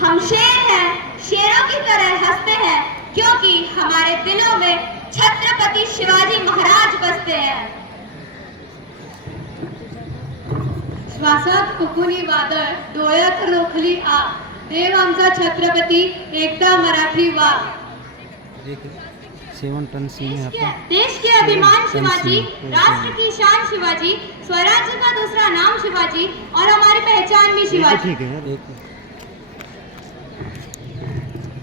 हम शेर हैं, शेरों की तरह हंसते हैं, क्योंकि हमारे दिलों में छत्रपति शिवाजी महाराज बसते हैं। श्वासात फुकुनी वादळ, डोळ्यात रोखली आग, देव आमचा छत्रपती, एकदा मराठी वाघ। 7 टन सिंह है आपका। देश के अभिमान शिवाजी, सिंह। राष्ट्र की शान शिवाजी, स्वराज्य का दूसरा नाम शिवाजी और हमारी पहचान भी शिवाजी। ठीक है यार, एक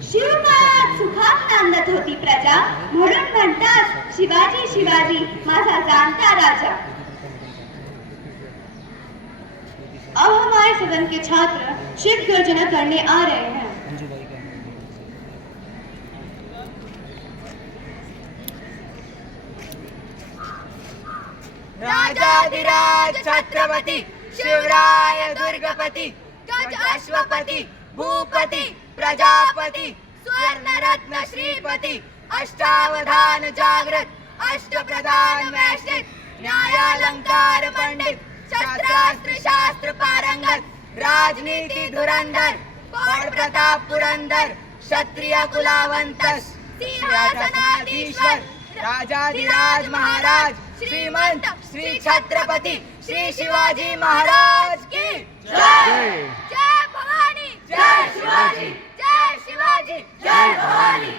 शिवकाळात सुखात नांदत होती प्रजा, म्हणून म्हणतात शिवाजी शिवाजी माझा जाणता राजा। अब हमारे सदन के छात्र शिव गर्जना करने आ रहे हैं। राजाधिराज छत्रपति शिवराय दुर्गपति गज अश्वपति भूपति प्रजापति स्वर्ण रत्न श्रीपति अष्टावधान जागृत अष्टप्रधान वैश्विक न्यायालंकार पंडित शस्त्रास्त्र शास्त्र पारंगत राजनीति धुरंधर पौड़ प्रताप पुरंदर क्षत्रिय कुलावंतस सिंहासनाधीश्वर राजाधिराज महाराज श्रीमंत श्री छत्रपति श्री शिवाजी महाराज की जय। जय भवानी, जय शिवाजी, जय शिवाजी, जय भवानी।